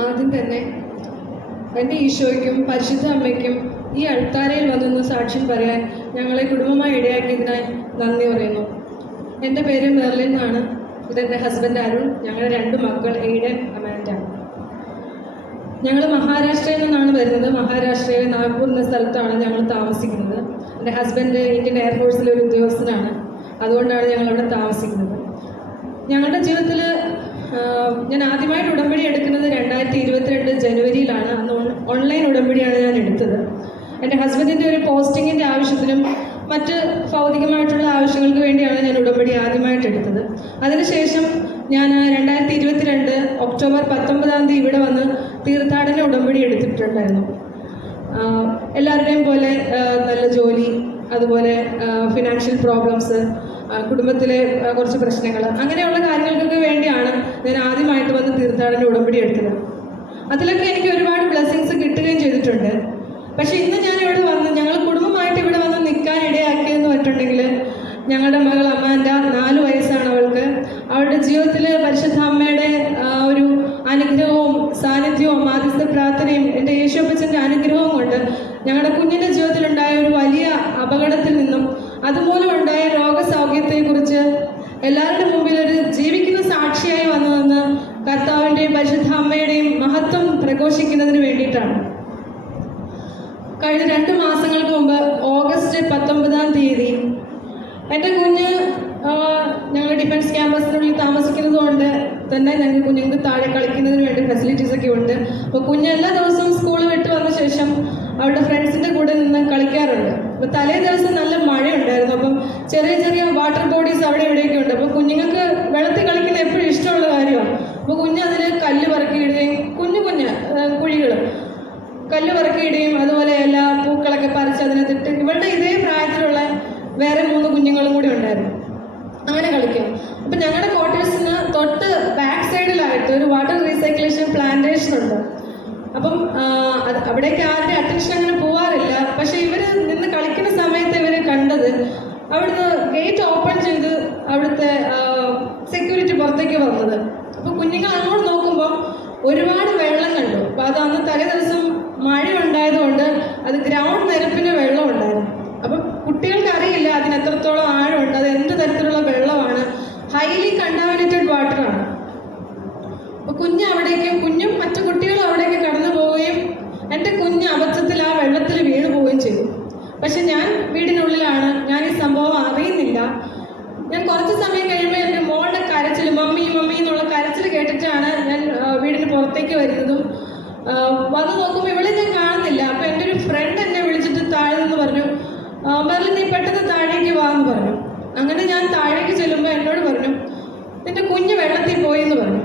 ആദ്യം തന്നെ എൻ്റെ ഈശോയ്ക്കും പരിശുദ്ധ അമ്മയ്ക്കും ഈ അൾത്താരയിൽ വന്നൊന്ന് സാക്ഷ്യം പറയാൻ ഞങ്ങളെ കുടുംബമായി ഇടയാക്കിയതിനായി നന്ദി പറയുന്നു. എൻ്റെ പേര് മെർലിൻ എന്നാണ്. ഇതെൻ്റെ ഹസ്ബൻഡ് അരുൺ. ഞങ്ങളുടെ 2 മക്കൾ എയ്ഡൻ, അമാൻഡ. ഞങ്ങൾ മഹാരാഷ്ട്രയിൽ നിന്നാണ് വരുന്നത്. മഹാരാഷ്ട്രയിലെ നാഗ്പൂർ എന്ന സ്ഥലത്താണ് ഞങ്ങൾ താമസിക്കുന്നത്. എൻ്റെ ഹസ്ബൻഡ് ഇന്ത്യൻ എയർഫോഴ്സിലെ ഒരു ഉദ്യോഗസ്ഥനാണ്. അതുകൊണ്ടാണ് ഞങ്ങളവിടെ താമസിക്കുന്നത്. ഞങ്ങളുടെ ജീവിതത്തിൽ ഞാൻ ആദ്യമായിട്ട് ഉടമ്പടി എടുക്കുന്നത് 2022 ജനുവരിയിലാണ്. അന്ന് ഓൺലൈൻ ഉടമ്പടിയാണ് ഞാൻ എടുത്തത്. എൻ്റെ ഹസ്ബൻഡിൻ്റെ ഒരു പോസ്റ്റിങ്ങിൻ്റെ ആവശ്യത്തിനും മറ്റ് ഭൗതികമായിട്ടുള്ള ആവശ്യങ്ങൾക്ക് വേണ്ടിയാണ് ഞാൻ ഉടമ്പടി ആദ്യമായിട്ട് എടുത്തത്. അതിനുശേഷം ഞാൻ 2022 ഒക്ടോബർ 19 ഇവിടെ വന്ന് തീർത്ഥാടന ഉടമ്പടി എടുത്തിട്ടുണ്ടായിരുന്നു. എല്ലാവരുടെയും പോലെ നല്ല ജോലി, അതുപോലെ ഫിനാൻഷ്യൽ പ്രോബ്ലംസ്, കുടുംബത്തിലെ കുറച്ച് പ്രശ്നങ്ങൾ, അങ്ങനെയുള്ള കാര്യങ്ങൾക്കൊക്കെ വേണ്ടിയാണ് ഞാൻ ആദ്യമായിട്ട് വന്ന് തീർത്ഥാടന ഉടമ്പടി എടുത്തത്. അതിലൊക്കെ എനിക്ക് ഒരുപാട് ബ്ലെസ്സിങ്സ് കിട്ടുകയും ചെയ്തിട്ടുണ്ട്. പക്ഷേ ഇന്ന് ഞാൻ ഇവിടെ വന്ന് ഞങ്ങൾ കുടുംബമായിട്ട് ഇവിടെ വന്ന് നിൽക്കാൻ ഇടയാക്കിയെന്ന് പറഞ്ഞിട്ടുണ്ടെങ്കിൽ ഞങ്ങളുടെ മകൾ അമാൻഡ 4 വയസ്സാണ് അവൾക്ക്. അവളുടെ ജീവിതത്തിൽ പരിശുദ്ധ അമ്മയുടെ ഒരു അനുഗ്രഹവും സാന്നിധ്യവും മാധ്യസ്ഥ പ്രാർത്ഥനയും എൻ്റെ യേശുപ്പച്ചൻ്റെ അനുഗ്രഹവും കൊണ്ട് ഞങ്ങളുടെ കുഞ്ഞിൻ്റെ ജീവിതത്തിലുണ്ടായ ഒരു വലിയ അപകടത്തിൽ നിന്നും അതുമൂലം ഉണ്ടായ രോഗസൗഖ്യത്തെക്കുറിച്ച് എല്ലാവരുടെ മുമ്പിൽ ഒരു ജീവിക്കുന്ന സാക്ഷിയായി വന്നതെന്ന് കർത്താവിൻ്റെയും പരിശുദ്ധ അമ്മയുടെയും മഹത്വം പ്രഘോഷിക്കുന്നതിന് വേണ്ടിയിട്ടാണ്. കഴിഞ്ഞ 2 മാസങ്ങൾക്ക് മുമ്പ് ഓഗസ്റ്റ് 19 എൻ്റെ കുഞ്ഞ് ഞങ്ങൾ ഡിഫൻസ് ക്യാമ്പസിനുള്ളിൽ താമസിക്കുന്നത് കൊണ്ട് തന്നെ കുഞ്ഞുങ്ങൾക്ക് താഴെ കളിക്കുന്നതിന് വേണ്ടി ഫെസിലിറ്റീസൊക്കെ ഉണ്ട്. അപ്പോൾ കുഞ്ഞ് എല്ലാ ദിവസവും സ്കൂൾ വിട്ട് വന്ന ശേഷം അവരുടെ ഫ്രണ്ട്സിൻ്റെ കൂടെ നിന്ന് കളിക്കാറുണ്ട്. അപ്പോൾ തലേ ദിവസം നല്ല മഴയുണ്ടായിരുന്നു. അപ്പം ചെറിയ ചെറിയ വാട്ടർ ബോഡീസ് അവിടെ ഇവിടെയൊക്കെ ഉണ്ട്. അപ്പോൾ കുഞ്ഞുങ്ങൾക്ക് വെള്ളത്തിൽ കളിക്കുന്ന എപ്പോഴും ഇഷ്ടമുള്ള കാര്യമാണ്. അപ്പോൾ കുഞ്ഞ് അതിൽ കല്ല് പറക്കിയിടുകയും കുഞ്ഞു കുഴികൾ കല്ല് പറക്കിയിടുകയും അതുപോലെ എല്ലാ പൂക്കളൊക്കെ പറിച്ച് അതിനകത്തിട്ട് ഇവളുടെ ഇതേ പ്രായത്തിലുള്ള വേറെ 3 കുഞ്ഞുങ്ങളും കൂടി ഉണ്ടായിരുന്നു. അങ്ങനെ കളിക്കും. അപ്പം ഞങ്ങളുടെ ക്വാർട്ടേഴ്സിന് തൊട്ട് ബാക്ക് സൈഡിലായിട്ട് ഒരു വാട്ടർ റീസൈക്ലേഷൻ പ്ലാന്റേഷൻ ഉണ്ട്. അപ്പം അവിടേക്ക് ആരുടെ അറ്റൻഷൻ അങ്ങനെ പോവാറില്ല. പക്ഷെ ഇവർ നിന്ന് കളിക്കുന്ന സമയത്ത് ഇവർ കണ്ടത് അവിടുന്ന് ഗേറ്റ് ഓപ്പൺ ചെയ്ത് അവിടുത്തെ സെക്യൂരിറ്റി പുറത്തേക്ക് വന്നത്. അപ്പോൾ കുഞ്ഞുങ്ങൾ അങ്ങോട്ട് നോക്കുമ്പോൾ ഒരുപാട് വെള്ളം കണ്ടു. അപ്പോൾ അത് അന്ന് തലേ ദിവസം മഴ ഉണ്ടായതുകൊണ്ട് അത് ഗ്രൗണ്ട് നിരപ്പിന് വെള്ളം ഉണ്ടായിരുന്നു. അപ്പം കുട്ടികൾക്ക് അറിയില്ല അതിന് എത്രത്തോളം ആഴമുണ്ട്, അത് എന്ത് തരത്തിലുള്ള വെള്ളമാണ്. ഹൈലി കണ്ടാമിനേറ്റഡ് വാട്ടറാണ്. അപ്പോൾ കുഞ്ഞും മറ്റു കുട്ടികളും അവിടേക്ക് കടന്നു പോവുകയും എൻ്റെ കുഞ്ഞ് അബദ്ധത്തിൽ ആ വെള്ളത്തിൽ വീണു പോവുകയും ചെയ്തു. പക്ഷെ ഞാൻ വീടിനുള്ളിലാണ്. ഞാൻ ഈ സംഭവം അറിയുന്നില്ല. ഞാൻ കുറച്ച് സമയം കഴിയുമ്പോൾ എൻ്റെ മോളുടെ കരച്ചിൽ, മമ്മി മമ്മി എന്നുള്ള കരച്ചിൽ കേട്ടിട്ടാണ് ഞാൻ വീടിന് പുറത്തേക്ക് വരുന്നതും. വന്ന് നോക്കുമ്പോൾ ഇവളെ ഞാൻ കാണുന്നില്ല. അപ്പോൾ എൻ്റെ ഒരു ഫ്രണ്ട് എന്നെ വിളിച്ചിട്ട് താഴെ നിന്ന് പറഞ്ഞു, മെർലിൻ നീ പെട്ടെന്ന് താഴേക്ക് വാ എന്ന് പറഞ്ഞു. അങ്ങനെ ഞാൻ താഴേക്ക് ചെല്ലുമ്പോൾ എന്നോട് പറഞ്ഞു, നിൻ്റെ കുഞ്ഞ് വെള്ളത്തിൽ പോയി എന്ന് പറഞ്ഞു.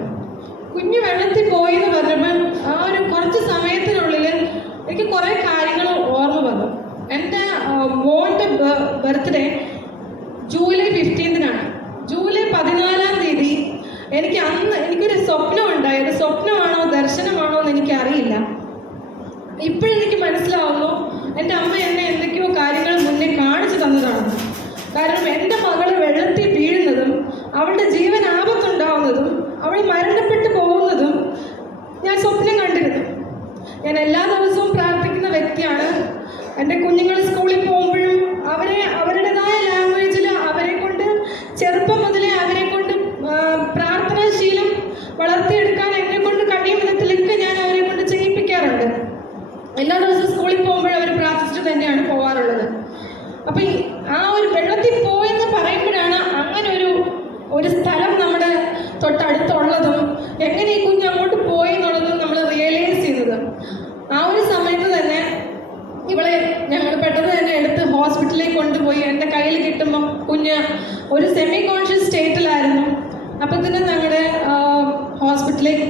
കുഞ്ഞ് വെള്ളത്തിൽ പോയി എന്ന് പറഞ്ഞപ്പോൾ ആ ഒരു കുറച്ച് സമയത്തിനുള്ളിൽ എനിക്ക് കുറേ കാര്യങ്ങൾ ഓർമ്മ വന്നു. എൻ്റെ മോൻ്റെ ബർത്ത്ഡേ ജൂലൈ 15 ജൂലൈ 14 എനിക്കൊരു സ്വപ്നം ഉണ്ടായത്. സ്വപ്നമാണോ ദർശനമാണോ എന്ന് എനിക്കറിയില്ല. ഇപ്പോഴെനിക്ക് മനസ്സിലാവുന്നു എൻ്റെ അമ്മ എന്നെ എന്തൊക്കെയോ കാര്യങ്ങൾ മുന്നേ കാണിച്ചു തന്നതാണ്. കാരണം എൻ്റെ മകൾ വെള്ളത്തിൽ വീഴുന്നതും അവളുടെ ജീവൻ ആപത്തുണ്ടാവുന്നതും അവൾ മരണപ്പെട്ടു പോകുന്നതും ഞാൻ സ്വപ്നം കണ്ടിരുന്നു. ഞാൻ എല്ലാ ദിവസവും പ്രാർത്ഥിക്കുന്ന വ്യക്തിയാണ്. എൻ്റെ കുഞ്ഞുങ്ങൾ സ്കൂളിൽ പോകുമ്പോഴും അവരുടേതായ ലാംഗ്വേജിൽ അവരെ കൊണ്ട് ചെറുപ്പം മുതലേ അവരെ കൊണ്ട് പ്രാർത്ഥനാശീലം വളർത്തിയെടുക്കാൻ എന്നെ കൊണ്ട് കഴിയും വിധത്തിലൊക്കെ ഞാൻ അവരെ കൊണ്ട് ചെയ്യിപ്പിക്കാറുണ്ട്. എല്ലാ ദിവസവും സ്കൂളിൽ പോകുമ്പോഴും അവർ പ്രാർത്ഥിച്ചിട്ട് തന്നെയാണ് പോകാറുള്ളത്. അപ്പം ആ ഒരു വെള്ളത്തിൽ പോയെന്ന് പറയുമ്പോഴാണ് അങ്ങനെ ഒരു സ്ഥലം നമ്മുടെ തൊട്ടടുത്തുള്ളതും എങ്ങനെ ഈ കുഞ്ഞ് അങ്ങോട്ട് പോയി എന്നുള്ളതും നമ്മൾ റിയലൈസ് ചെയ്യുന്നത്. ആ ഒരു സമയത്ത് തന്നെ ഇവളെ ഞങ്ങൾ പെട്ടെന്ന് തന്നെ എടുത്ത് ഹോസ്പിറ്റലിലേക്ക് കൊണ്ടുപോയി. എൻ്റെ കയ്യിൽ കിട്ടുമ്പോൾ കുഞ്ഞ് ഒരു സെമി കോൺഷ്യസ് സ്റ്റേറ്റിലായിരുന്നു. അപ്പം തന്നെ ഞങ്ങളുടെ ഹോസ്പിറ്റലിലേക്ക്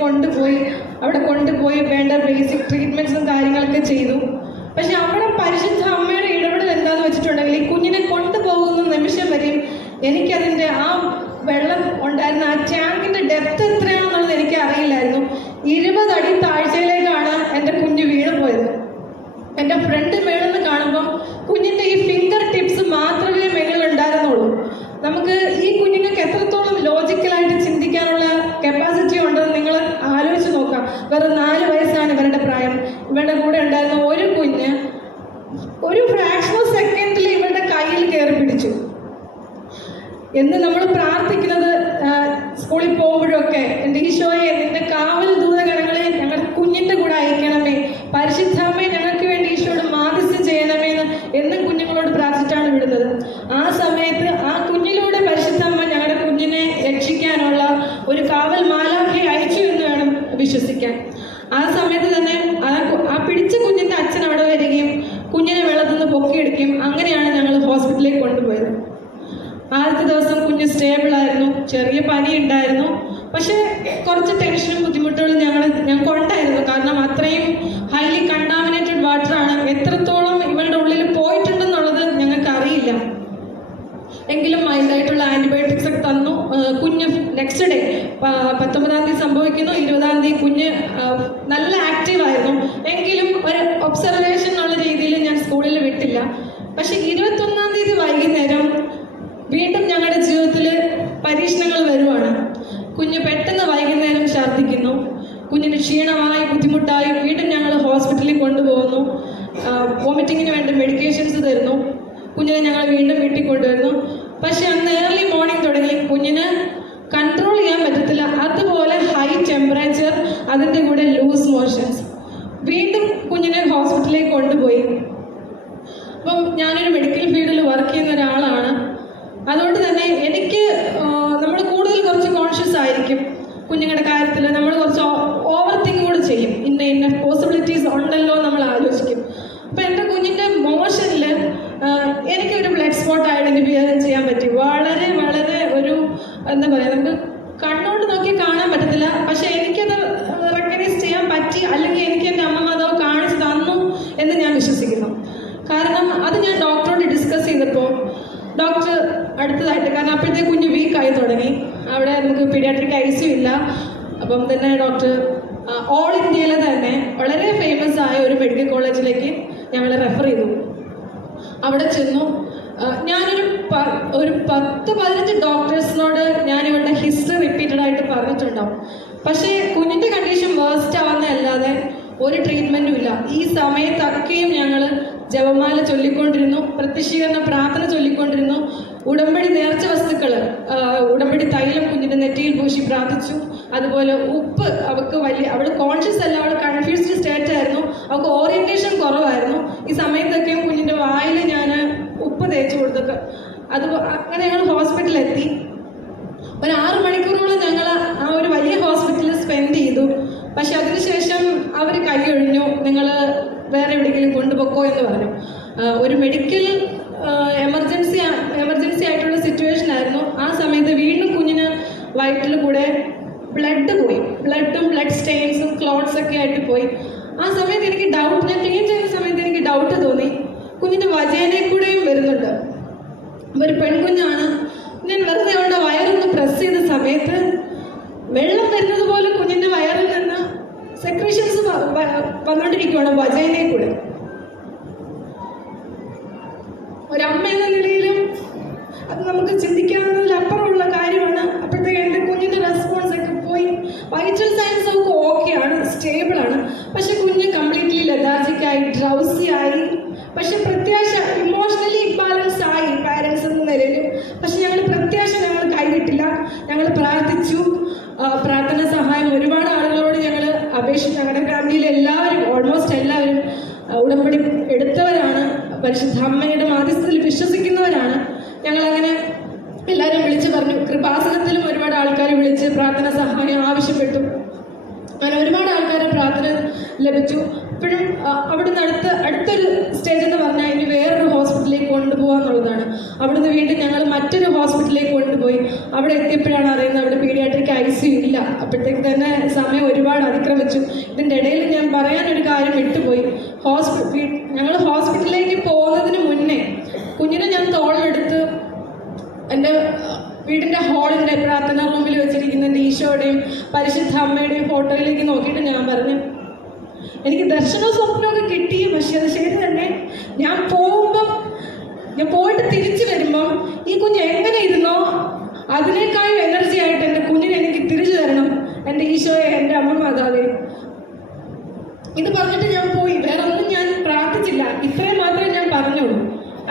കൊണ്ടുപോയി വേണ്ട ബേസിക് ട്രീറ്റ്മെൻറ്റ്സും കാര്യങ്ങളൊക്കെ ചെയ്തു. പക്ഷെ അവിടെ പരിശുദ്ധ അമ്മയുടെ ഇടപെടൽ എന്താണെന്ന് വെച്ചിട്ടുണ്ടെങ്കിൽ ഈ കുഞ്ഞിനെ കൊണ്ടുപോകുന്ന നിമിഷം വരെയും എനിക്കതിൻ്റെ ആ വെള്ളം ഉണ്ടായിരുന്ന ആ ടാങ്കിൻ്റെ ഡെപ്ത് എത്രയാണെന്നുള്ളത് എനിക്ക് അറിയില്ലായിരുന്നു. 20 അടി താഴ്ചയിലേക്കാണ് എൻ്റെ കുഞ്ഞ് വീണ് പോയത്. എൻ്റെ ഫ്രണ്ട് മേളിൽ കാണുമ്പോൾ കുഞ്ഞിൻ്റെ ഈ ഫിംഗർ ടിപ്സ് മാത്രമേ മേളിലുണ്ടായിരുന്നുള്ളൂ. നമുക്ക് ഈ കുഞ്ഞുങ്ങൾക്ക് എത്രത്തോളം ലോജിക്കലായിട്ട് ചിന്തിക്കാനുള്ള കപ്പാസിറ്റി ഉണ്ടെന്ന് നിങ്ങൾ ആലോചിച്ച് നോക്കാം. വെറും 4 വയസ്സാണ് ഇവരുടെ പ്രായം. ഇവരുടെ കൂടെ ഉണ്ടായിരുന്ന ഒരു കുഞ്ഞ് ഒരു ഫ്രാക്ഷൻ ഓഫ് സെക്കൻഡിൽ ഇവരുടെ കയ്യിൽ കയറി പിടിച്ചു. എന്ന് നമ്മൾ പ്രാർത്ഥിക്കുന്നത് സ്കൂളിൽ പോകുമ്പോഴൊക്കെ, എൻ്റെ ഈശോയെ നിന്റെ കാവൽ ദൂതഗണങ്ങളെ ഞങ്ങളുടെ കുഞ്ഞിൻ്റെ കൂടെ അയക്കണമേ, പരിശുദ്ധാമ്മേ ഞങ്ങൾക്ക് വേണ്ടി ഈശോയോട് മാധ്യസ്ഥം ചെയ്യണമേ എന്നും കുഞ്ഞുങ്ങളോട് പ്രാർത്ഥിച്ചിട്ടാണ് വിടുന്നത്. ആ സമയത്ത് ആ കുഞ്ഞിലൂടെ പരിശുദ്ധാമ്മ ഞങ്ങളുടെ കുഞ്ഞിനെ രക്ഷിക്കാനുള്ള ഒരു കാവൽ മാലാഖയെ അയച്ചു എന്ന് വേണം വിശ്വസിക്കാൻ. ആ സമയത്ത് തന്നെ ആ പിടിച്ച കുഞ്ഞിൻ്റെ അച്ഛൻ അവിടെ വരികയും കുഞ്ഞിനെ വെള്ളത്തിൽ നിന്ന് പൊക്കിയെടുക്കുകയും അങ്ങനെയാണ് ഞങ്ങൾ ഹോസ്പിറ്റലിലേക്ക് കൊണ്ടുപോയത്. ആദ്യത്തെ ദിവസം കുഞ്ഞ് സ്റ്റേബിളായിരുന്നു, ചെറിയ പനി ഉണ്ടായിരുന്നു. പക്ഷേ കുറച്ച് ടെൻഷനും ബുദ്ധിമുട്ടുകളും ഞങ്ങൾക്ക് ഉണ്ടായിരുന്നു. കാരണം അത്രയും ഹൈലി കണ്ടാമിനേറ്റഡ് വാട്ടറാണ്. എത്രത്തോളം ഇവളുടെ ഉള്ളിൽ പോയിട്ടുണ്ടെന്നുള്ളത് ഞങ്ങൾക്ക് അറിയില്ല. എങ്കിലും മൈൽഡായിട്ടുള്ള ആൻറ്റിബയോട്ടിക്സ് ഒക്കെ തന്നു. കുഞ്ഞ് നെക്സ്റ്റ് ഡേ 19-ാം തീയതി സംഭവിക്കുന്നു. 20-ാം തീയതി കുഞ്ഞ് നല്ല ആക്റ്റീവായിരുന്നു. എങ്കിലും ഒരു ഒബ്സർവേഷൻ എന്നുള്ള രീതിയിൽ ഞാൻ സ്കൂളിൽ വിട്ടില്ല. പക്ഷേ 21-ാം തീയതി വൈകുന്നേരം വീണ്ടും ഞങ്ങളുടെ ജീവിതത്തിൽ പരീക്ഷണങ്ങൾ വരുവാണ്. കുഞ്ഞ് പെട്ടെന്ന് വൈകുന്നേരം ഛർദ്ദിക്കുന്നു. കുഞ്ഞിന് ക്ഷീണമായി, ബുദ്ധിമുട്ടായി. വീണ്ടും ഞങ്ങൾ ഹോസ്പിറ്റലിൽ കൊണ്ടുപോകുന്നു. വോമിറ്റിങ്ങിന് വേണ്ടി മെഡിക്കേഷൻസ് തരുന്നു. കുഞ്ഞിനെ ഞങ്ങൾ വീണ്ടും വീട്ടിൽ കൊണ്ടുവരുന്നു. പക്ഷെ അന്ന് ഏർലി മോർണിംഗ് തുടങ്ങി കുഞ്ഞിന് കൺട്രോൾ ചെയ്യാൻ പറ്റത്തില്ല. അതുപോലെ ഹൈ ടെമ്പറേച്ചർ, അതിൻ്റെ കൂടെ ലൂസ് മോഷൻസ്. വീണ്ടും കുഞ്ഞിനെ ഹോസ്പിറ്റലിലേക്ക് കൊണ്ടുപോയി. അപ്പം ഞാനൊരു മെഡിക്കൽ ഫീൽഡിൽ വർക്ക് ചെയ്യുന്ന ഒരാളാണ്. അതുകൊണ്ട് തന്നെ എനിക്ക് നമ്മൾ കൂടുതൽ കുറച്ച് കോൺഷ്യസ് ആയിരിക്കും കുഞ്ഞുങ്ങളുടെ കാര്യത്തിൽ. നമ്മൾ കുറച്ച് ഓവർ തിങ്ക് കൂടെ ചെയ്യും. ഇന്ന പോസിബിലിറ്റീസ് ഉണ്ടല്ലോ നമ്മൾ ആലോചിക്കും. അപ്പം എൻ്റെ കുഞ്ഞിൻ്റെ മോഷനിൽ എനിക്കൊരു ബ്ലഡ് സ്പോട്ട് ഐഡൻറ്റിഫൈ ചെയ്യാൻ പറ്റി. വളരെ വളരെ ഒരു എന്താ പറയുക, നമുക്ക് കണ്ണുകൊണ്ട് നോക്കി കാണാൻ പറ്റത്തില്ല. പക്ഷെ എനിക്കത് റെക്കഗ്നൈസ് ചെയ്യാൻ പറ്റി, അല്ലെങ്കിൽ എനിക്ക് എൻ്റെ അമ്മ അതോ കാണിച്ചു തന്നു എന്ന് ഞാൻ വിശ്വസിക്കുന്നു. കാരണം അത് ഞാൻ ഡോക്ടറോട് ഡിസ്കസ് ചെയ്തപ്പോൾ ഡോക്ടർ അടുത്തതായിട്ട്, കാരണം അപ്പോഴത്തേക്ക് കുഞ്ഞ് വീക്കായി തുടങ്ങി. അവിടെ നമുക്ക് പീഡിയാട്രിക് ICU ഇല്ല. അപ്പം തന്നെ ഡോക്ടർ ഓൾ ഇന്ത്യയിലെ തന്നെ വളരെ ഫേമസ് ആയ ഒരു മെഡിക്കൽ കോളേജിലേക്ക് ഞങ്ങളെ റെഫർ ചെയ്തു. അവിടെ ചെന്നു. ഞാനൊരു 10-15 ഡോക്ടേഴ്സിനോട് ഞാൻ ഇവരുടെ ഹിസ്റ്ററി റിപ്പീറ്റഡ് ആയിട്ട് പറഞ്ഞിട്ടുണ്ടാവും. പക്ഷേ കുഞ്ഞിൻ്റെ കണ്ടീഷൻ വേഴ്സ്റ്റ് ആവുന്നതല്ലാതെ ഒരു ട്രീറ്റ്മെൻറ്റും ഇല്ല. ഈ സമയത്തൊക്കെയും ഞങ്ങൾ ജപമാല ചൊല്ലിക്കൊണ്ടിരുന്നു, പ്രത്യക്ഷീകരണ പ്രാർത്ഥന ചൊല്ലിക്കൊണ്ടിരുന്നു, ഉടമ്പടി നേർച്ച വസ്തുക്കൾ, ഉടമ്പടി തൈലം കുഞ്ഞിൻ്റെ നെറ്റിയിൽ പൂശി പ്രാർത്ഥിച്ചു. അതുപോലെ ഉപ്പ്, അവൾ കോൺഷ്യസ് അല്ല, അവൾ കൺഫ്യൂസ്ഡ് സ്റ്റേറ്റ് ആയിരുന്നു, അവൾക്ക് ഓറിയൻറ്റേഷൻ കുറവായിരുന്നു. ഈ സമയത്തൊക്കെയും കുഞ്ഞിൻ്റെ വായിൽ ഞാൻ ഉപ്പ് തേച്ച് കൊടുത്തത്. അങ്ങനെ ഞങ്ങൾ ഹോസ്പിറ്റലിലെത്തി. ഒരു 6 മണിക്കൂറോളം ഞങ്ങൾ ആ ഒരു വലിയ ഹോസ്പിറ്റലിൽ സ്പെൻഡ് ചെയ്തു. പക്ഷെ അതിനുശേഷം അവർ കൈയൊഴിഞ്ഞു, നിങ്ങൾ വേറെ എവിടെയെങ്കിലും കൊണ്ടുപോക്കോ എന്ന് പറഞ്ഞു. ഒരു മെഡിക്കൽ എമർജൻസി ആയിട്ടുള്ള സിറ്റുവേഷൻ ആയിരുന്നു. ആ സമയത്ത് വീണ്ടും കുഞ്ഞിന് വയറ്റിൽ കൂടെ ബ്ലഡ് പോയി. ബ്ലഡ് സ്റ്റെയിൻസും ക്ലോട്ട്സ് ഒക്കെ ആയിട്ട് പോയി. ആ സമയത്ത് എനിക്ക് ഡൗട്ട്, ഞാൻ ക്ലീൻ ചെയ്യുന്ന സമയത്ത് എനിക്ക് ഡൗട്ട് തോന്നി, കുഞ്ഞിൻ്റെ വജേനെ കൂടെയും വരുന്നുണ്ട്. ഒരു പെൺകുഞ്ഞാണ്. ഞാൻ വെറുതെ അവളുടെ വയറൊന്ന് പ്രസ് ചെയ്ത സമയത്ത് വെള്ളം വരുന്നത് പോലെ കുഞ്ഞിൻ്റെ വയറിൽ നിന്ന് സെക്രീഷൻസ് വന്നുകൊണ്ടിരിക്കുകയാണ് വജൈനയിൽ കൂടെ. ഒരമ്മ എന്ന നിലയിലും അത് നമുക്ക് ചിന്തിക്കാവുന്നതിലപ്പുറമുള്ള കാര്യമാണ്. അപ്പോഴത്തേക്ക് എൻ്റെ കുഞ്ഞിൻ്റെ റെസ്പോൺസ് ഒക്കെ പോയി. വൈറ്റൽ സയൻസ് ഒക്കെ ഓക്കെയാണ്, സ്റ്റേബിളാണ്. പക്ഷെ കുഞ്ഞ് കംപ്ലീറ്റ്ലി ലെഥാർജിക്കായി, ഡ്രൗസി ആയി. പക്ഷെ പ്രത്യാശ, ഇമോഷണലി ഇംബാലൻസ് ആയി പാരൻസ് എന്ന നിലയിൽ. പക്ഷെ പ്രത്യാശ ഞങ്ങൾ കൈവിട്ടില്ല. ഞങ്ങൾ പ്രാർത്ഥിച്ചു. പ്രാർത്ഥന സഹായം ഒരുപാട് ആളുകളോട് ഞങ്ങൾ അപേക്ഷിച്ചു. ഞങ്ങളുടെ ഫാമിലിയിൽ എല്ലാവരും, ഓൾമോസ്റ്റ് എല്ലാവരും ഉടമ്പടി എടുത്തവരാണ്, പരിശുദ്ധ അമ്മയുടെ മാധ്യസ്ഥത്തിൽ വിശ്വസിക്കുന്നവരാണ്. ഞങ്ങളങ്ങനെ എല്ലാവരും വിളിച്ചു പറഞ്ഞു. കൃപാസനത്തിലും ഒരുപാട് ആൾക്കാർ വിളിച്ച് പ്രാർത്ഥന സഹായം ആവശ്യപ്പെട്ടു. അങ്ങനെ ഒരുപാട് ആൾക്കാരെ പ്രാർത്ഥന ലഭിച്ചു. ഇപ്പോഴും അവിടുന്ന് അടുത്തൊരു സ്റ്റേജ് എന്ന് പറഞ്ഞാൽ ഇനി വേറൊരു ഹോസ്പിറ്റലിലേക്ക് കൊണ്ടുപോകാന്നുള്ളതാണ്. അവിടുന്ന് വീണ്ടും ഞങ്ങൾ മറ്റൊരു ഹോസ്പിറ്റലിലേക്ക് കൊണ്ടുപോയി. അവിടെ എത്തിയപ്പോഴാണ് അറിയുന്നത് അവിടെ പീഡിയാട്രിക് ICU ഇല്ല. അപ്പോഴത്തേക്ക് തന്നെ സമയം ഒരുപാട് അതിക്രമിച്ചു. ഇതിൻ്റെ ഇടയിൽ ഞാൻ പറയാനൊരു കാര്യം വിട്ടുപോയി. ഞങ്ങൾ ഹോസ്പിറ്റലിലേക്ക് പോകുന്നതിന് മുന്നേ കുഞ്ഞിനെ ഞാൻ തോളിലെടുത്ത് എൻ്റെ വീടിൻ്റെ ഹാളിൻ്റെ പ്രാർത്ഥനാ റൂമിൽ വെച്ചിരിക്കുന്ന എൻ്റെ ഈശോയുടെയും പരിശുദ്ധ അമ്മയുടെയും ഫോട്ടോയിലേക്ക് നോക്കിയിട്ട് ഞാൻ പറഞ്ഞു, എനിക്ക് ദർശനവും സ്വപ്നമൊക്കെ കിട്ടി. പക്ഷെ അത് ശരി തന്നെ, ഞാൻ പോയിട്ട് തിരിച്ചു വരുമ്പം ഈ കുഞ്ഞ് എങ്ങനെ ഇരുന്നോ അതിനേക്കാളും എനർജി ആയിട്ട് എൻ്റെ കുഞ്ഞിനെ എനിക്ക് തിരിച്ചു തരണം. എൻ്റെ ഈശോയെ, എൻ്റെ അമ്മ മാതാവേ, ഇത് പറഞ്ഞിട്ട് ഞാൻ പോയി, വേറെ ഒന്നും ഞാൻ പ്രാർത്ഥിച്ചില്ല, ഇത്രയും മാത്രമേ ഞാൻ പറഞ്ഞുള്ളൂ.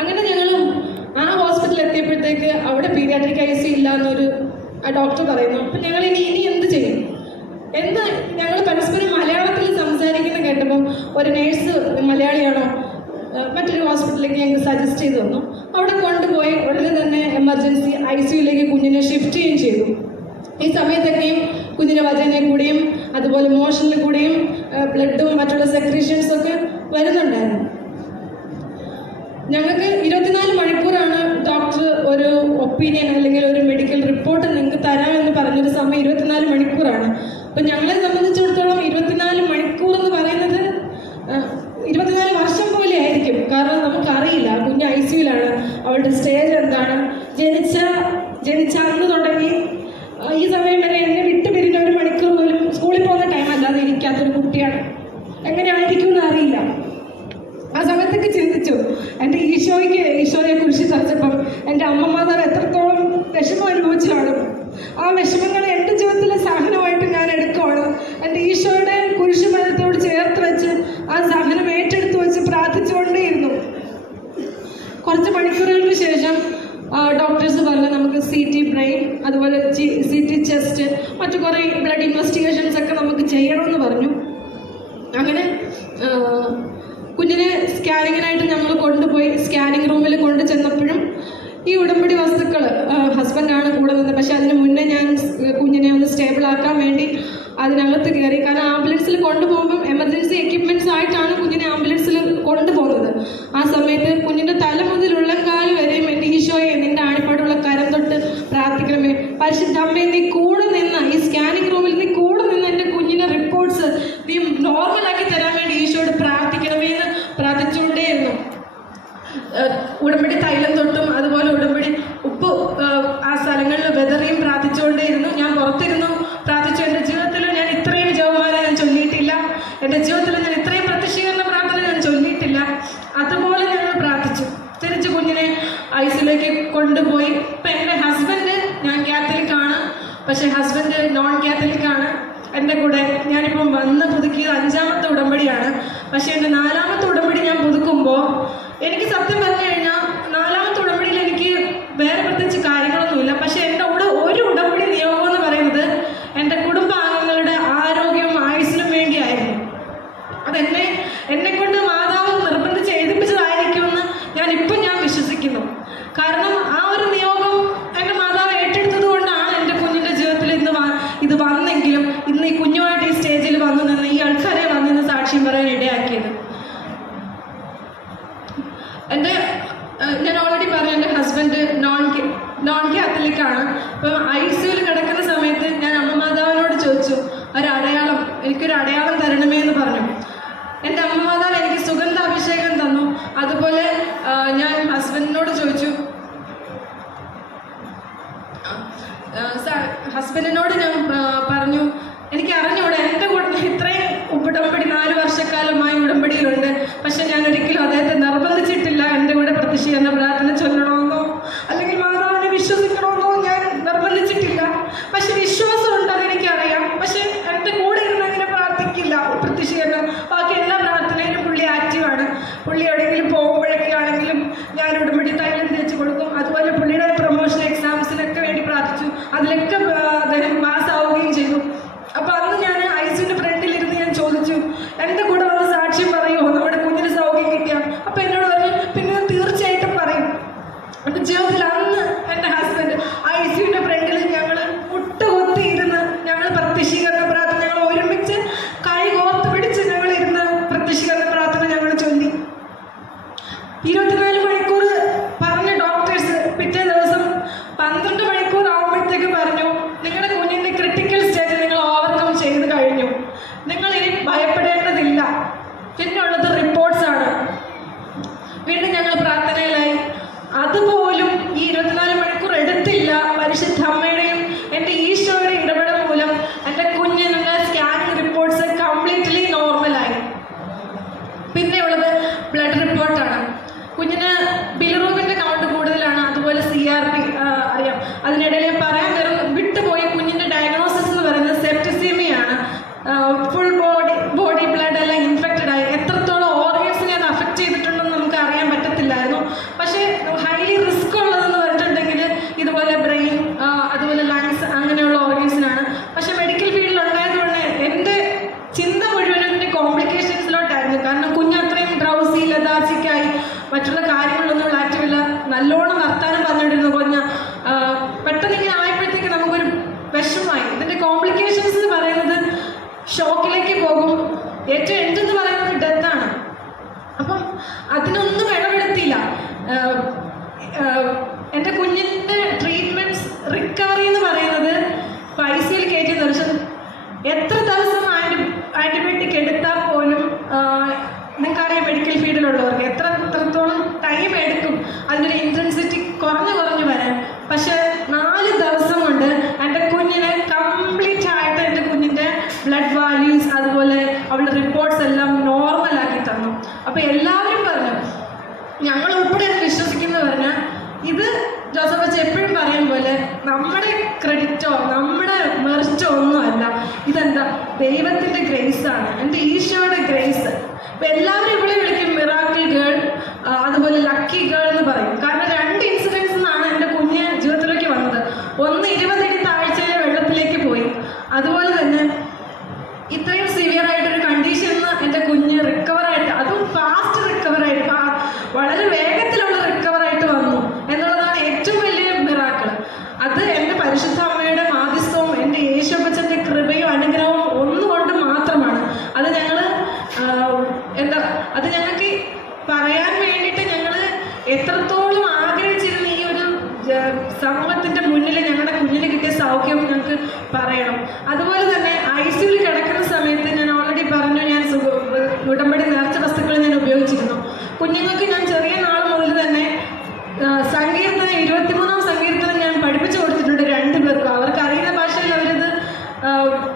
അങ്ങനെ ഞങ്ങൾ ആ ഹോസ്പിറ്റലിൽ എത്തിയപ്പോഴത്തേക്ക് അവിടെ പീഡിയാട്രിക് ICU ഇല്ല എന്നൊരു ഡോക്ടർ പറയുന്നു. അപ്പം ഞങ്ങൾ ഇനി എന്ത് ചെയ്യും? ഞങ്ങൾ പരസ്പരം മലയാളത്തിൽ സംസാരിക്കുന്ന കേട്ടപ്പോൾ ഒരു നേഴ്സ് മലയാളിയാണോ മറ്റൊരു ഹോസ്പിറ്റലിലേക്ക് ഞങ്ങൾക്ക് സജസ്റ്റ് ചെയ്ത് തന്നു. അവിടെ കൊണ്ടുപോയി ഉടനെ തന്നെ എമർജൻസി ICUയിലേക്ക് കുഞ്ഞിനെ ഷിഫ്റ്റ് ചെയ്യുകയും ചെയ്തു. ഈ സമയത്തൊക്കെയും കുഞ്ഞിൻ്റെ വജനെ കൂടിയും അതുപോലെ മോഷനിൽ കൂടിയും ബ്ലഡും മറ്റുള്ള സെക്രീഷൻസും ഒക്കെ വരുന്നുണ്ടായിരുന്നു. ഞങ്ങൾക്ക് 24 മണിക്കൂറാണ് ഡോക്ടർ ഒരു ഒപ്പീനിയൻ അല്ലെങ്കിൽ ഒരു മെഡിക്കൽ റിപ്പോർട്ട് നിങ്ങൾക്ക് തരാമെന്ന് പറഞ്ഞൊരു സമയം 24 മണിക്കൂറാണ്. അപ്പം ഞങ്ങളെ സംബന്ധിച്ചിടത്തോളം 24 മണിക്കൂർ എന്ന് പറയുന്നത് 24 വർഷം പോലെ ആയിരിക്കും. കാരണം നമുക്കറിയില്ല കുഞ്ഞ് ICUയിലാണ്, അവളുടെ സ്റ്റേജ് എന്താണ്, ജനിച്ച അന്ന് തുടങ്ങി ഈ സമയം വരെ എന്നെ വിട്ടു പിരിഞ്ഞ ഒരു മണിക്കൂർ പോലും സ്കൂളിൽ പോകുന്ന ടൈം അല്ലാതെ ഇരിക്കാത്തൊരു കുട്ടിയാണ്. എങ്ങനെ ആയിരിക്കും എന്ന് അറിയില്ല. ആ സമയത്തൊക്കെ ചിന്തിച്ചു, എൻ്റെ ഈശോയെ കുറിച്ച് ചർച്ചപ്പം എൻ്റെ അമ്മമാതാവ് എത്രത്തോളം വിഷമം അനുഭവിച്ചാണ്. ആ വിഷമങ്ങൾ എൻ്റെ ജീവിതത്തിലെ സഹനമായിട്ട് ഞാൻ എടുക്കുകയാണ്. എൻ്റെ ഈശോയുടെ കുരിശുമരത്തോട് ചേർത്ത് വെച്ച് ആ സഹനം ഏറ്റെടുത്ത് വെച്ച് പ്രാർത്ഥിച്ചുകൊണ്ടേയിരുന്നു. കുറച്ച് മണിക്കൂറുകൾക്ക് ശേഷം ഡോക്ടേഴ്സ് പറഞ്ഞു നമുക്ക് CT ബ്രെയിൻ, അതുപോലെ CT ചെസ്റ്റ്, മറ്റു കുറേ ബ്ലഡ് ഇൻവെസ്റ്റിഗേഷൻസ് ഒക്കെ നമുക്ക് ചെയ്യണമെന്ന് പറഞ്ഞു. അങ്ങനെ കുഞ്ഞിനെ സ്കാനിങ്ങിനായിട്ട് ഞങ്ങൾ കൊണ്ടുപോയി. സ്കാനിങ് റൂമിൽ കൊണ്ടു ചെന്നപ്പോഴും ഈ ഉടമ്പടി വസ്തുക്കൾ ഹസ്ബൻഡാണ് കൂടെ നിന്നത്. പക്ഷെ അതിന് മുന്നേ ഞാൻ കുഞ്ഞിനെ ഒന്ന് സ്റ്റേബിൾ ആക്കാൻ വേണ്ടി അതിനകത്ത് കയറി. കാരണം ആംബുലൻസിൽ കൊണ്ടുപോകുമ്പം എമർജൻസി എക്യുപ്മെൻറ്റ്സ് ആയിട്ടാണ് കുഞ്ഞിനെ ആംബുലൻസിൽ കൊണ്ടുപോകുന്നത്. ആ സമയത്ത് കുഞ്ഞിൻ്റെ തല മുതൽ ഉള്ളംകാല് വരെയും എൻ്റെ ഈശോയെ നിൻ്റെ ആണിപ്പാടുള്ള കരം തൊട്ട് പ്രാർത്ഥിക്കണമേ, പരിശുദ്ധ അമ്മേ നീ കൂടെ നിന്ന് ഈ സ്കാനിങ് റൂമിൽ നീ കൂടെ നിന്ന് എൻ്റെ കുഞ്ഞിൻ്റെ റിപ്പോർട്ട്സ് നീ നോർമലാക്കി തരാൻ വേണ്ടി ഈശോയോട് പ്രാർത്ഥിക്കണമേ എന്ന് പ്രാർത്ഥിച്ചുകൊണ്ടേയിരുന്നു. ഉടമ്പടി തൈലം തൊട്ടും അതുപോലെ ഉടമ്പടി ഉപ്പ് ആ സ്ഥലങ്ങളിൽ വെതറിയും പ്രാർത്ഥിച്ചുകൊണ്ടേയിരുന്നു. ഞാൻ പുറത്തിരുന്നു പ്രാർത്ഥിച്ചു. എൻ്റെ ജീവിതത്തിൽ ഞാൻ ഇത്രയും ജപമാല ഞാൻ ചൊല്ലിയിട്ടില്ല, എൻ്റെ ജീവിതത്തിൽ ഞാൻ ഇത്രയും പ്രത്യക്ഷീകരണ പ്രാർത്ഥന ഞാൻ ചൊല്ലിയിട്ടില്ല. അതുപോലെ ഞങ്ങൾ പ്രാർത്ഥിച്ചു. തിരിച്ച് കുഞ്ഞിനെ ICUയിലേക്ക് കൊണ്ടുപോയി. ഇപ്പം എൻ്റെ ഹസ്ബൻഡ്, ഞാൻ കാത്തലിക്കാണ്, പക്ഷേ ഹസ്ബൻഡ് നോൺ കാത്തലിക്കാണ്. എൻ്റെ കൂടെ ഞാനിപ്പം വന്ന് പുതുക്കിയത് 5ാമത്തെ ഉടമ്പടിയാണ്. പക്ഷേ എൻ്റെ 4ാമത്തെ ഉടമ്പടി ഞാൻ പുതുക്കുമ്പോൾ എനിക്ക് സത്യം പറഞ്ഞു കഴിഞ്ഞാൽ 4ാമത്തെ ഉടമ്പടിയിൽ എനിക്ക് വേറെ പ്രത്യേകിച്ച് കാര്യങ്ങളൊന്നുമില്ല. പക്ഷേ എൻ്റെ കൂടെ ഒരു ഉടമ്പടി നിയോഗം എന്ന് പറയുന്നത് എൻ്റെ കുടുംബാംഗങ്ങളുടെ ആരോഗ്യവും ആയുസ്സിനും വേണ്ടിയായിരുന്നു. എന്നെക്കൊണ്ട് മാതാവ് നിർബന്ധിച്ച് എഴുതിപ്പിച്ചതായിരിക്കുമെന്ന് ഞാൻ വിശ്വസിക്കുന്നു. കാരണം ആ ഒരു നിയോഗം എൻ്റെ മാതാവ് ഏറ്റെടുത്തത് കൊണ്ടാണ് എൻ്റെ കുഞ്ഞിൻ്റെ ജീവിതത്തിൽ ഇത് വന്നെങ്കിലും ഇന്ന് ഈ കുഞ്ഞുമായിട്ട് ഈ സ്റ്റേജിൽ വന്നു നിന്ന് ഈ ആൾക്കാരെ വന്നിന്ന് സാക്ഷ്യം പറയാൻ ഇടയാക്കിയത്. ഞാൻ ഓൾറെഡി പറഞ്ഞു, എൻ്റെ ഹസ്ബൻഡ് നോൺ കാത്തലിക്കാണ്. അപ്പം ICUയിൽ കിടക്കുന്ന സമയത്ത് ഞാൻ അമ്മ മാതാവിനോട് ചോദിച്ചു, എനിക്കൊരു അടയാളം തരണമേ എന്ന് പറഞ്ഞു. എൻ്റെ അമ്മ മാതാവ് എനിക്ക് സുഗന്ധാഭിഷേകം തന്നു. അതുപോലെ ഞാൻ ഹസ്ബൻഡിനോട് ചോദിച്ചു, ഹസ്ബൻഡിനോട് ഞാൻ പറഞ്ഞു എനിക്ക് അറിഞ്ഞൂടെ എൻ്റെ കൂടെ ഇത്രയും ഉടമ്പടി 4 വർഷക്കാലമായി ഉടമ്പടിയിലുണ്ട്, പക്ഷെ ഞാൻ ഒരിക്കലും അദ്ദേഹത്തെ നിർബന്ധിച്ചിട്ടില്ല എൻ്റെ കൂടെ പ്രത്യക്ഷീകരണ പ്രാർത്ഥന ചൊല്ലണമെന്നോ അല്ലെങ്കിൽ മാതാവിനെ വിശ്വസിക്കണമെന്നോ ഞാൻ നിർബന്ധിച്ചിട്ടില്ല. പക്ഷെ വിശ്വാസമുണ്ട്, അതെനിക്കറിയാം. പക്ഷെ എൻ്റെ കൂടെ ഇരുന്ന് അങ്ങനെ പ്രാർത്ഥിക്കില്ല പ്രത്യക്ഷീകരണം. ബാക്കി എല്ലാ പ്രാർത്ഥനയിലും പുള്ളി ആക്റ്റീവാണ്. പുള്ളി എവിടെയെങ്കിലും പോകുമ്പോഴൊക്കെ ആണെങ്കിലും ഞാൻ ഉടമ്പടി തൈലം തേച്ച് കൊടുക്കും. അതുപോലെ പുള്ളിയുടെ പ്രൊമോഷൻ എക്സാംസിനൊക്കെ വേണ്ടി പ്രാർത്ഥിച്ചു. അതിലൊക്കെ അദ്ദേഹം പാസ്സാവുകയും ചെയ്തു. അപ്പോൾ അന്ന് ഞാൻ ICUവിൻ്റെ ഫ്രണ്ടിലിരുന്ന് ഞാൻ ചോദിച്ചു, എൻ്റെ കൂടെ വന്ന് സാക്ഷ്യം പറയുമോ നമ്മുടെ കുഞ്ഞിന് സൗഖ്യം കിട്ടിയാൽ? അപ്പോൾ എന്നോട് പറഞ്ഞു, പിന്നെ തീർച്ചയായിട്ടും പറയും. എൻ്റെ ജീവിതത്തിൽ അന്ന് എൻ്റെ ഹസ്ബൻഡ് ICUവിൻ്റെ ഫ്രണ്ടിൽ ഞങ്ങൾ മുട്ടുകൊത്തി ഇരുന്ന് ഞങ്ങൾ പ്രത്യക്ഷീകരണ പ്രാർത്ഥന ഞങ്ങൾ ഒരുമിച്ച് കൈ കോർത്ത് പിടിച്ച് ഞങ്ങൾ ഇരുന്ന് പ്രത്യക്ഷീകരണ പ്രാർത്ഥന ഞങ്ങൾ ചൊല്ലി. 24 മണിക്കൂർ പറഞ്ഞ ഡോക്ടേഴ്സ് പിറ്റേ ദിവസം 12 മണിക്കൂർ ആകുമ്പോഴത്തേക്ക് പറഞ്ഞു, നിങ്ങളുടെ കുഞ്ഞിൻ്റെ ക്രിട്ടിക്കൽ സ്റ്റേജ് നിങ്ങൾ ഓവർകം ചെയ്ത് കഴിഞ്ഞു, നിങ്ങൾ ഇനി ഭയപ്പെടേണ്ടതില്ല. പിന്നുള്ളത് റിപ്പോർട്ട്സാണ്. വീണ്ടും ഞങ്ങൾ പ്രാർത്ഥനയിലായി. അതുപോലും ഈ 24 മണിക്കൂർ എടുത്തില്ല. പരിശുദ്ധ അമ്മയുടെയും എൻ്റെ ഈശോയുടെ ഇടപെടൽ മൂലം എൻ്റെ കുഞ്ഞിനുള്ള സ്കാനിങ് റിപ്പോർട്ട്സ് കംപ്ലീറ്റ്ലി നോർമലായി. പിന്നെയുള്ളത് ബ്ലഡ് റിപ്പോർട്ടാണ്. കുഞ്ഞിന് ബിലിറൂബിൻ്റെ കൗണ്ട് കൂടുതലാണ്, അതുപോലെ CRP അറിയാം. അതിനിടയിൽ ഞാൻ പറയാൻ വിട്ടുപോയി, കുഞ്ഞിൻ്റെ ഡയഗ്നോസിസ് എന്ന് പറയുന്നത് സെപ്റ്റിസീമിയാണ്. ഫുൾ ബോഡി ബ്ലഡ് എല്ലാം പോകും. ഏറ്റവും എന്തെന്ന് പറയുന്നത് ഡെത്താണ്. അപ്പം അതിനൊന്നും ഇടപെടുത്തില്ല. എൻ്റെ കുഞ്ഞിൻ്റെ ട്രീറ്റ്മെൻറ്റ്സ് റിക്കവറി എന്ന് പറയുന്നത് പൈസയിൽ കയറ്റി നിർഷം എത്ര ദിവസം ആൻറ്റിബയോട്ടിക് എടുത്താൽ പോലും നിങ്ങൾക്കറിയാം മെഡിക്കൽ ഫീൽഡിലുള്ളവർക്ക് എത്രത്തോളം ടൈം എടുക്കും അതിൻ്റെ ഒരു ഇൻറ്റൻസിറ്റി കുറഞ്ഞു വരാൻ. പക്ഷെ 4 ദിവസം കൊണ്ട് എൻ്റെ കുഞ്ഞിനെ കംപ്ലീറ്റ് ആയിട്ട് എൻ്റെ കുഞ്ഞിൻ്റെ ബ്ലഡ് വാല്യൂസ് അതുപോലെ അവളുടെ റിപ്പോർട്ട്സ് എല്ലാം നോർമലാക്കി തന്നു. അപ്പോൾ എല്ലാവരും പറഞ്ഞു, ഞങ്ങൾ ഉൾപ്പെടെ അത് വിശ്വസിക്കുന്നത് പറഞ്ഞാൽ ഇത് ജോസഫ് അച്ഛൻ എപ്പോഴും പറയും പോലെ നമ്മുടെ ക്രെഡിറ്റോ നമ്മുടെ മെറിറ്റോ ഒന്നുമല്ല, ഇതെന്താ ദൈവത്തിൻ്റെ ഗ്രേസാണ്, എൻ്റെ ഈശോയുടെ ഗ്രേസ്. അപ്പം എല്ലാവരും ഇവിടെ വിളിക്കും മിറാക്കിൾ ഗേൾ, അതുപോലെ ലക്കി ഗേൾ എന്ന് പറയും. കാരണം 2 ഇൻസിഡൻസ് നിന്നാണ് എൻ്റെ കുഞ്ഞ് ജീവിതത്തിലേക്ക് വന്നത്. ഒന്ന് 20 അടി താഴ്ചയിലെ വെള്ളത്തിലേക്ക് പോയി. അതുപോലെ തന്നെ ഇത്രയും സിവിയർ ആയിട്ടൊരു കണ്ടീഷനിൽ നിന്ന് എൻ്റെ കുഞ്ഞ് റിക്കവറായിട്ട്, അതും ഫാസ്റ്റ് റിക്കവറായിട്ട്, വളരെ വേഗത്തിലുള്ള റിക്കവറായിട്ട് വന്നു എന്നുള്ളതാണ് ഏറ്റവും വലിയ മിറാക്കിൾ. അത് എൻ്റെ പരിശുദ്ധ അമ്മയുടെ മാധ്യസ്ഥവും എൻ്റെ യേശുപ്പച്ചൻ്റെ കൃപയും അനുഗ്രഹവും ഒന്നുകൊണ്ട് മാത്രമാണ്. അത് ഞങ്ങൾ അത് ഞങ്ങൾക്ക് പറയാൻ വേണ്ടിയിട്ട് ഞങ്ങൾ എത്രത്തോളം ആഗ്രഹിച്ചിരുന്ന ഈ ഒരു സമൂഹത്തിൻ്റെ മുന്നിൽ ഞങ്ങളുടെ കുഞ്ഞിന് കിട്ടിയ സൗഖ്യം ഞങ്ങൾക്ക് പറയണം. അതുപോലെ തന്നെ ICUവിൽ കിടക്കുന്ന സമയത്ത് ഞാൻ ഓൾറെഡി പറഞ്ഞു, ഞാൻ ഉടമ്പടി നേർച്ച വസ്തുക്കൾ ഞാൻ ഉപയോഗിച്ചിരുന്നു. കുഞ്ഞുങ്ങൾക്ക് ഞാൻ ചെറിയ നാൾ മുതൽ തന്നെ സങ്കീർത്തനം 23-ാം സങ്കീർത്തനം ഞാൻ പഠിപ്പിച്ചു കൊടുത്തിട്ടുണ്ട് 2 പേർക്കും. അവർക്ക് അറിയുന്ന ഭാഷയിൽ അവരിത്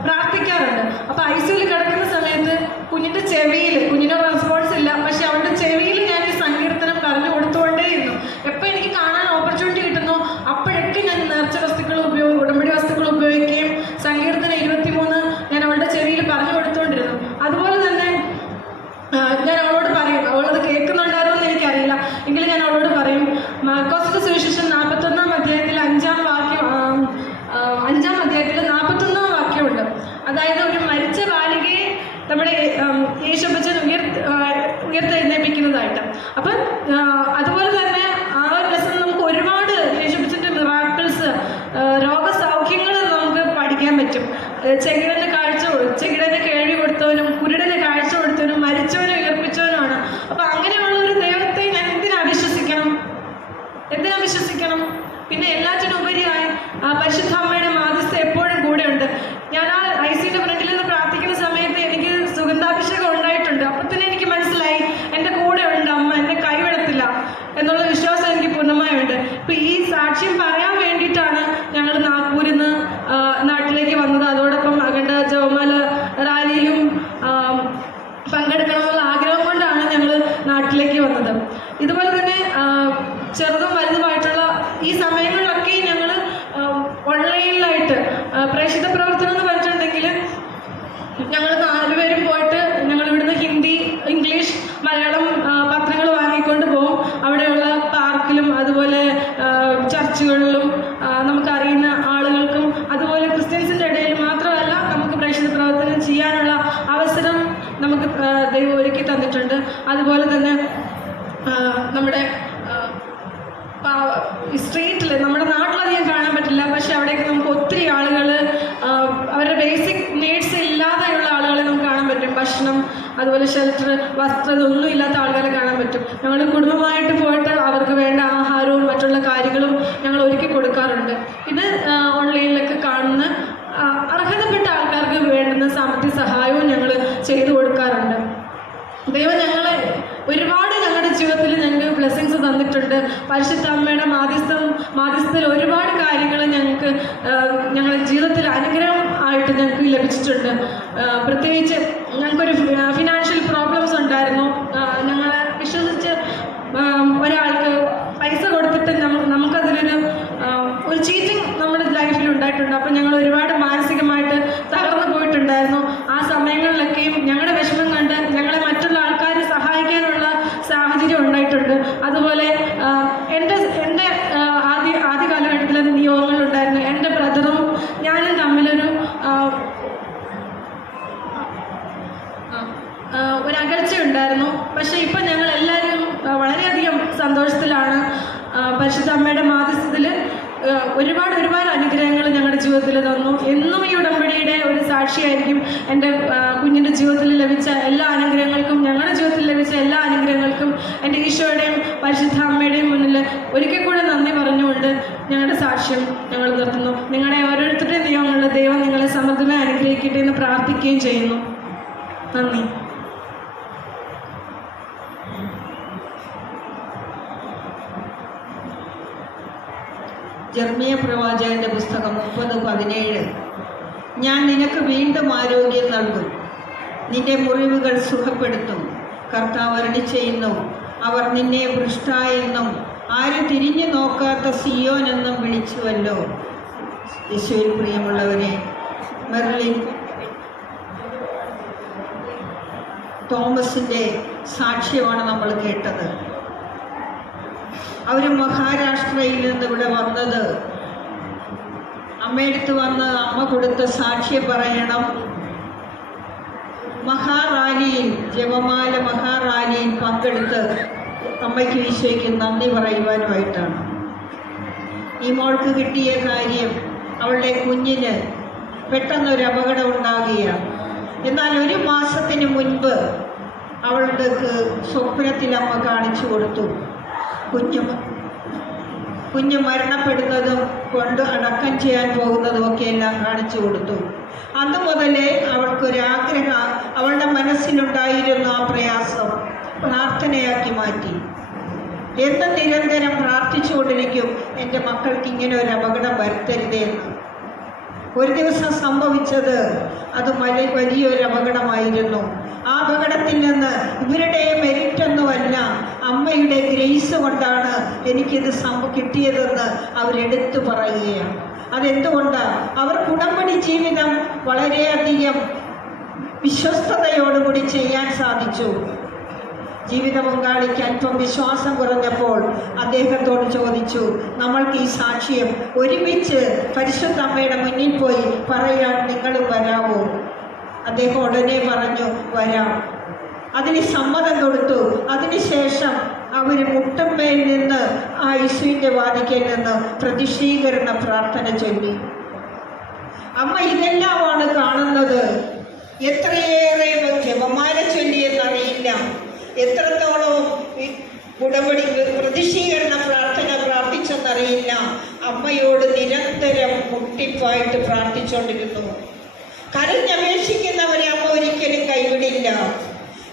പ്രാർത്ഥിക്കാറുണ്ട്. അപ്പോൾ ICUവിൽ കിടക്കുന്ന സമയത്ത് കുഞ്ഞിൻ്റെ ചെവിയിൽ, കുഞ്ഞിന് റെസ്പോൺസ് ഇല്ല, പക്ഷെ അവളുടെ ചെവിയിൽ ഞാൻ ഈ സങ്കീർത്തനം പറഞ്ഞു കൊടുത്തുകൊണ്ടേയിരുന്നു. എപ്പോൾ എനിക്ക് കാണാൻ ഓപ്പർച്യൂണിറ്റി കിട്ടുന്നു അപ്പോഴൊക്കെ ഞാൻ നേർച്ച വസ്തുക്കൾ ഉടമ്പടി വസ്തുക്കൾ ഉപയോഗിക്കുകയും സങ്കീർത്തനം 23 ഞാൻ അവളുടെ ചെവിയിൽ പറഞ്ഞു കൊടുത്തുകൊണ്ടിരുന്നു. അതുപോലെ തന്നെ ഞാൻ അവളോട് പറയും, അവളത് കേൾക്കുന്നുണ്ടായിരുന്നോ എന്ന് എനിക്കറിയില്ല, എങ്കിലും ഞാൻ അവളോട് പറയും, മാർക്കോസിന്റെ സുവിശേഷം 41-ാം അധ്യായത്തിൽ 5-ാം അധ്യായത്തിൽ 41-ാം വാക്യമുണ്ട്. അതായത് ഒരു മരിച്ച ബാലികയെ നമ്മുടെ യേശുപ്പച്ചൻ ഉയർത്തെഴുന്നേൽപ്പിക്കുന്നതായിട്ട്. അപ്പം അതുപോലെ തന്നെ ആ ഒരു ലെസൺ നമുക്ക് ഒരുപാട് യേശുപ്പച്ചൻ്റെ മിറാക്കിൾസ്, രോഗസൗഖ്യങ്ങൾ നമുക്ക് പഠിക്കാൻ പറ്റും. ചെകിടന് കേൾവി കൊടുത്തവനും കുരുടന് കാഴ്ച കൊടുത്തവനും മരിച്ചവനും ഉയർപ്പിച്ചവനുമാണ്. അപ്പം അങ്ങനെയുള്ള ഒരു ദൈവത്തെ ഞാൻ എന്തിനാ വിശ്വസിക്കണം? പിന്നെ എല്ലാറ്റിനും ഉപരിയായി പരിശുദ്ധ അമ്മയുടെ മാധ്യസ്ഥ എപ്പോഴും കൂടെയുണ്ട്. ഞാൻ ആ ICUവിൻ്റെ ഫ്രണ്ടിൽ നിന്ന് പ്രാർത്ഥിക്കുന്ന സമയത്ത് എനിക്ക് സുഗന്ധാഭിഷേകം ഉണ്ടായിട്ടുണ്ട്. അപ്പം തന്നെ എനിക്ക് മനസ്സിലായി എൻ്റെ കൂടെ ഉണ്ട് അമ്മ, എന്നെ കൈവിടത്തില്ല എന്നുള്ള വിശ്വാസം എനിക്ക് പൂർണ്ണമായുണ്ട്. ഇപ്പം ഈ സാക്ഷ്യം പറയാൻ വേണ്ടിയിട്ടാണ് ഞങ്ങൾ നാഗ്പൂരിൽ നിന്ന് നാട്ടിലേക്ക് വന്നത്. അതോടൊപ്പം അഖണ്ഡ ജപമാല റാലിയിലും പങ്കെടുക്കണമെന്നുള്ള ആഗ്രഹം കൊണ്ടാണ് ഞങ്ങൾ നാട്ടിലേക്ക് വന്നത്. ഇതുപോലെ തന്നെ ചെറുതും വലുതുമായിട്ടുള്ള ഈ സമയങ്ങളിലൊക്കെ ഞങ്ങൾ ഓൺലൈനിലായിട്ട് പ്രേക്ഷിത പ്രവർത്തനം എന്ന് പറഞ്ഞിട്ടുണ്ടെങ്കിൽ ഞങ്ങൾ 4 പേരും പോയിട്ട് ഞങ്ങൾ ഇവിടുന്ന് ഹിന്ദി, ഇംഗ്ലീഷ്, മലയാളം പത്രങ്ങൾ വാങ്ങിക്കൊണ്ട് പോകും. അവിടെയുള്ള പാർക്കിലും അതുപോലെ ചർച്ചുകളിലും നമുക്കറിയുന്ന ആളുകൾക്കും അതുപോലെ ക്രിസ്ത്യൻസിൻ്റെ ഇടയിൽ മാത്രമല്ല നമുക്ക് പ്രേക്ഷിത പ്രവർത്തനം ചെയ്യാനുള്ള അവസരം നമുക്ക് ദൈവം ഒരുക്കി തന്നിട്ടുണ്ട്. അതുപോലെ തന്നെ നമ്മുടെ സ്ട്രീറ്റിൽ നമ്മുടെ നാട്ടിലധികം കാണാൻ പറ്റില്ല, പക്ഷെ അവിടേക്ക് നമുക്ക് ഒത്തിരി ആളുകൾ അവരുടെ ബേസിക് നീഡ്സ് ഇല്ലാതെയുള്ള ആളുകളെ നമുക്ക് കാണാൻ പറ്റും. ഭക്ഷണം, അതുപോലെ ഷെൽട്ടർ, വസ്ത്രം, ഇതൊന്നും ഇല്ലാത്ത ആളുകളെ കാണാൻ പറ്റും. ഞങ്ങൾ കുടുംബമായിട്ട് പോയിട്ട് അവർക്ക് വേണ്ട ആഹാരവും മറ്റുള്ള കാര്യങ്ങളും ഞങ്ങൾ ഒരുക്കി കൊടുക്കാറുണ്ട്. ഇത് ഓൺലൈനിലൊക്കെ കാണുന്ന അർഹതപ്പെട്ട ആൾക്കാർക്ക് വേണ്ടുന്ന സാമ്പത്തിക സഹായവും ഞങ്ങൾ ചെയ്തു കൊടുക്കാറുണ്ട്. ദൈവം ഞങ്ങളെ ഒരുപാട് ഞങ്ങളുടെ ജീവിതത്തിൽ ഞങ്ങൾക്ക് ബ്ലെസ്സിങ്സ് തന്നിട്ടുണ്ട്. പരിശുദ്ധ അമ്മയുടെ മാധ്യസ്ഥത്തിൽ ഒരുപാട് കാര്യങ്ങൾ ഞങ്ങളുടെ ജീവിതത്തിൽ അനുഗ്രഹം ആയിട്ട് ഞങ്ങൾക്ക് ലഭിച്ചിട്ടുണ്ട്. പ്രത്യേകിച്ച് ഞങ്ങൾക്കൊരു ഫിനാൻഷ്യൽ പ്രോബ്ലംസ് ഉണ്ടായിരുന്നു. ഞങ്ങളെ വിശ്വസിച്ച് ഒരാൾക്ക് പൈസ കൊടുത്തിട്ട് നമുക്കതിലൊരു ചീറ്റിംഗ് നമ്മുടെ ലൈഫിൽ ഉണ്ടായിട്ടുണ്ട്. അപ്പം ഞങ്ങൾ ഒരുപാട് മാനസികമായിട്ട് തകർന്നു പോയിട്ടുണ്ടായിരുന്നു. ആ സമയങ്ങളിലൊക്കെയും ഞങ്ങളുടെ വിഷമം കണ്ട് ഞങ്ങളെ മറ്റുള്ള ആൾക്കാർ സഹായിക്കാനുള്ള സാഹചര്യം ഉണ്ടായിട്ടുണ്ട്. അതുപോലെ എൻ്റെ ആദ്യ കാലഘട്ടത്തിൽ നിയോഗങ്ങളുണ്ടായിരുന്നു. എൻ്റെ ബ്രദറും ഞാനും തമ്മിലൊരു ഒരകൽച്ച ഉണ്ടായിരുന്നു. പക്ഷേ ഇപ്പം ഞങ്ങൾ എല്ലാവരും വളരെയധികം സന്തോഷത്തിലാണ്. പരിശുദ്ധ അമ്മയുടെ മാധ്യസ്ഥത്തിൽ ഒരുപാട് അനുഗ്രഹങ്ങൾ ഞങ്ങളുടെ ജീവിതത്തിൽ തന്നു. എന്നും ഈ ഉടമ്പടിയുടെ ഒരു സാക്ഷിയായിരിക്കും. എൻ്റെ കുഞ്ഞിൻ്റെ ജീവിതത്തിൽ ലഭിച്ച എല്ലാ അനുഗ്രഹങ്ങൾക്കും, ഞങ്ങളുടെ ജീവിതത്തിൽ ലഭിച്ച എല്ലാ അനുഗ്രഹങ്ങൾക്കും എൻ്റെ ഈശോയുടെയും പരിശുദ്ധ അമ്മയുടെയും മുന്നിൽ ഒരിക്കൽ കൂടെ നന്ദി പറഞ്ഞുകൊണ്ട് ഞങ്ങളുടെ സാക്ഷ്യം ഞങ്ങൾ നിർത്തുന്നു. നിങ്ങളുടെ ഓരോരുത്തരുടെയും നിയമങ്ങളിൽ ദൈവം നിങ്ങളെ സമൃദ്ധമായി അനുഗ്രഹിക്കട്ടെ എന്ന് പ്രാർത്ഥിക്കുകയും ചെയ്യുന്നു. നന്ദി. ജെർമിയ പ്രവാചകന്റെ പുസ്തകം 30:17. ഞാൻ നിനക്ക് വീണ്ടും ആരോഗ്യം നൽകും, നിന്റെ മുറിവുകൾ സുഖപ്പെടുത്തും. കർത്താവ് അരുളി ചെയ്യുന്നു, അവർ നിന്നെ ഭ്രഷ്ട എന്നും ആരും തിരിഞ്ഞു നോക്കാത്ത സിയോൻ എന്നും വിളിച്ചുവല്ലോ. യേശുവിൽ പ്രിയമുള്ളവരെ, മെർലിൻ തോമസിൻ്റെ സാക്ഷ്യമാണ് നമ്മൾ കേട്ടത്. അവർ മഹാരാഷ്ട്രയിൽ നിന്ന് ഇവിടെ വന്നത് അമ്മയെടുത്ത് വന്ന് അമ്മ കൊടുത്ത സാക്ഷ്യം പറയണം. മഹാറാലിയിൽ, ജപമാല മഹാറാലിയിൽ പങ്കെടുത്ത് അമ്മയ്ക്ക് ഈശോയ്ക്ക് നന്ദി പറയുവാനുമായിട്ടാണ്. ഈ മോൾക്ക് കിട്ടിയ കാര്യം, അവളുടെ കുഞ്ഞിന് പെട്ടെന്നൊരു അപകടം ഉണ്ടാകുകയാണ്. എന്നാൽ 1 മാസത്തിന് മുൻപ് അവളുടെ സ്വപ്നത്തിൽ അമ്മ കാണിച്ചു കൊടുത്തു. കുഞ്ഞ് മരണപ്പെടുന്നതും കൊണ്ട് അടക്കം ചെയ്യാൻ പോകുന്നതും ഒക്കെ എല്ലാം കാണിച്ചു കൊടുത്തു. അന്നു മുതലേ അവൾക്കൊരാഗ്രഹം, അവളുടെ മനസ്സിലുണ്ടായിരുന്ന ആ പ്രയാസം പ്രാർത്ഥനയാക്കി മാറ്റി. എന്ന് നിരന്തരം പ്രാർത്ഥിച്ചുകൊണ്ടിരിക്കും, എൻ്റെ മക്കൾക്ക് ഇങ്ങനെ ഒരു അപകടം വരുത്തരുതേന്ന്. ഒരു ദിവസം സംഭവിച്ചത് അത് വലിയൊരു അപകടമായിരുന്നു. ആ അപകടത്തിൽ നിന്ന് ഇവരുടെ മെരിറ്റൊന്നുമല്ല, അമ്മയുടെ ഗ്രേസ് കൊണ്ടാണ് എനിക്കിത് കിട്ടിയതെന്ന് അവരെടുത്തു പറയുകയാണ്. അതെന്തുകൊണ്ടാണ്? അവർക്ക് ഉടമ്പടി ജീവിതം വളരെയധികം വിശ്വസ്തയോടുകൂടി ചെയ്യാൻ സാധിച്ചു. ജീവിത പങ്കാളിക്ക് അല്പം വിശ്വാസം കുറഞ്ഞപ്പോൾ അദ്ദേഹത്തോട് ചോദിച്ചു, നമ്മൾക്ക് ഈ സാക്ഷ്യം ഒരുമിച്ച് പരിശുദ്ധ അമ്മയുടെ മുന്നിൽ പോയി പറയാൻ നിങ്ങളും വരാമോ? അദ്ദേഹം ഉടനെ പറഞ്ഞു, വരാം. അതിന് സമ്മതം കൊടുത്തു. അതിനുശേഷം അവർ മുട്ടുമ്മയിൽ നിന്ന് ആ യേശുവിൻ്റെ വാതിക്കൽ നിന്ന് പ്രതിഷ്ഠീകരണ പ്രാർത്ഥന ചൊല്ലി. അമ്മ ഇതെല്ലാമാണ് കാണുന്നത്. എത്രയേറെ ജപമാല ചൊല്ലിയെന്നറിയില്ല, എത്രത്തോളം ഉടമ്പടി പ്രതിഷ്ഠീകരണ പ്രാർത്ഥന പ്രാർത്ഥിച്ചെന്നറിയില്ല. അമ്മയോട് നിരന്തരം മുട്ടിപ്പായിട്ട് പ്രാർത്ഥിച്ചുകൊണ്ടിരുന്നു. കരഞ്ഞപേക്ഷിക്കുന്നവരെ അമ്മ ഒരിക്കലും കൈവിടില്ല.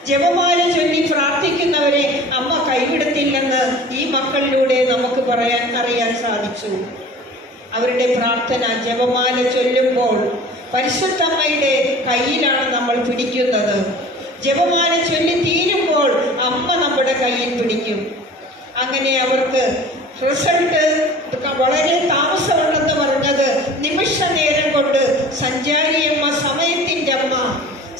ജപമാല ചൊല്ലി പ്രാർത്ഥിക്കുന്നവരെ അമ്മ കൈവിടത്തില്ലെന്ന് ഈ മക്കളിലൂടെ നമുക്ക് അറിയാൻ സാധിച്ചു. അവരുടെ പ്രാർത്ഥന ജപമാല ചൊല്ലുമ്പോൾ പരിശുദ്ധമ്മയുടെ കയ്യിലാണ് നമ്മൾ പിടിക്കുന്നത്. ജപമാല ചൊല്ലി തീരുമ്പോൾ അമ്മ നമ്മുടെ കയ്യിൽ പിടിക്കും. അങ്ങനെ അവർക്ക് റിസൾട്ട് വളരെ താമസമുണ്ടെന്ന് പറഞ്ഞത് നിമിഷ നേരം കൊണ്ട് സഞ്ചാരിയമ്മ, സമയത്തിൻ്റെ അമ്മ,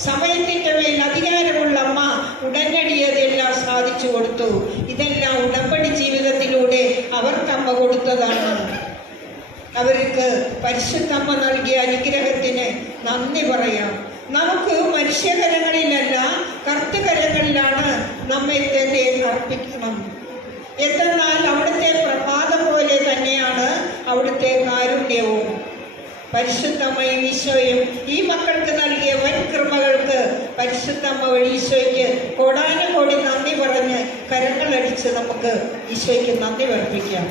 സമയത്തിൻ്റെ മേൽ അധികാരമുള്ള അമ്മ ഉടനടി അതെല്ലാം സാധിച്ചു കൊടുത്തു. ഇതെല്ലാം ഉടമ്പടി ജീവിതത്തിലൂടെ അവർക്കമ്മ കൊടുത്തതാണ്. അവർക്ക് പരിശുദ്ധമ്മ നൽകിയ അനുഗ്രഹത്തിന് നന്ദി പറയാം. നമുക്ക് മനുഷ്യകരങ്ങളിലല്ല, കർത്തകരങ്ങളിലാണ് നമ്മെ തന്നെ അർപ്പിക്കണം. എന്നാൽ അവിടുത്തെ പ്രഭാതം പോലെ തന്നെയാണ് അവിടുത്തെ കാരുണ്യവും. പരിശുദ്ധമ്മയും ഈശോയും ഈ മക്കൾക്ക് നൽകിയ വൻ കൃപകൾക്ക് പരിശുദ്ധമ്മ വഴി ഈശോയ്ക്ക് കോടാനുകോടി നന്ദി പറഞ്ഞ് കരങ്ങളടിച്ച് നമുക്ക് ഈശോയ്ക്ക് നന്ദി വർദ്ധിക്കാം.